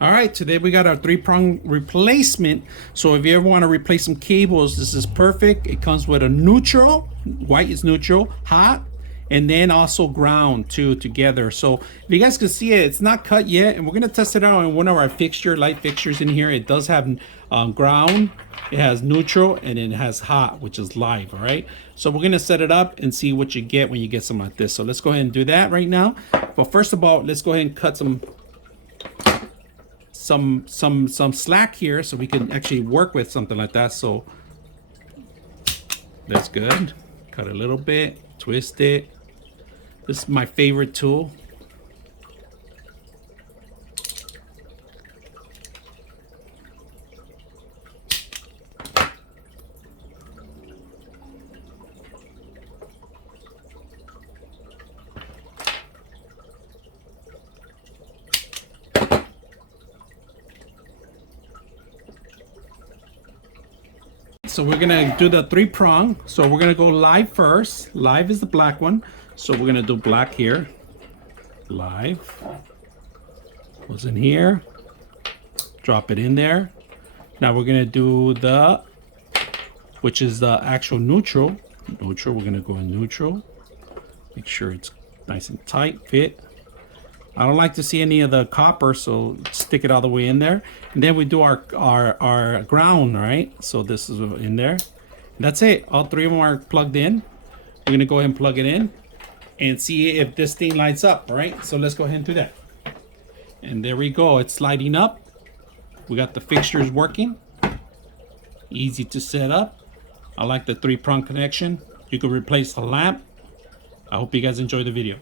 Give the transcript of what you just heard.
All right, today we got our 3-prong replacement. So if you ever want to replace some cables, this is perfect. It comes with a neutral, white is neutral, hot, and then also ground too together. So if you guys can see it, it's not cut yet, and we're gonna test it out on one of our light fixtures in here. It does have ground, it has neutral, and it has hot, which is live. All right, so we're gonna set it up and see what you get when you get something like this. So let's go ahead and do that right now. But first of all, let's go ahead and cut some slack here so we can actually work with something like that. So that's good. Cut a little bit, twist it. This is my favorite tool. So we're gonna do the 3-prong. So we're gonna go live first. Live is the black one. So we're gonna do black here. Live. Goes in here. Drop it in there. Now we're gonna do the, which is the actual neutral. Neutral, we're gonna go in neutral. Make sure it's nice and tight, fit. I don't like to see any of the copper, so stick it all the way in there. And then we do our ground, right? So this is in there. And that's it. All 3 of them are plugged in. We're gonna go ahead and plug it in and see if this thing lights up, right? So let's go ahead and do that. And there we go. It's lighting up. We got the fixtures working. Easy to set up. I like the 3-prong connection. You could replace the lamp. I hope you guys enjoy the video.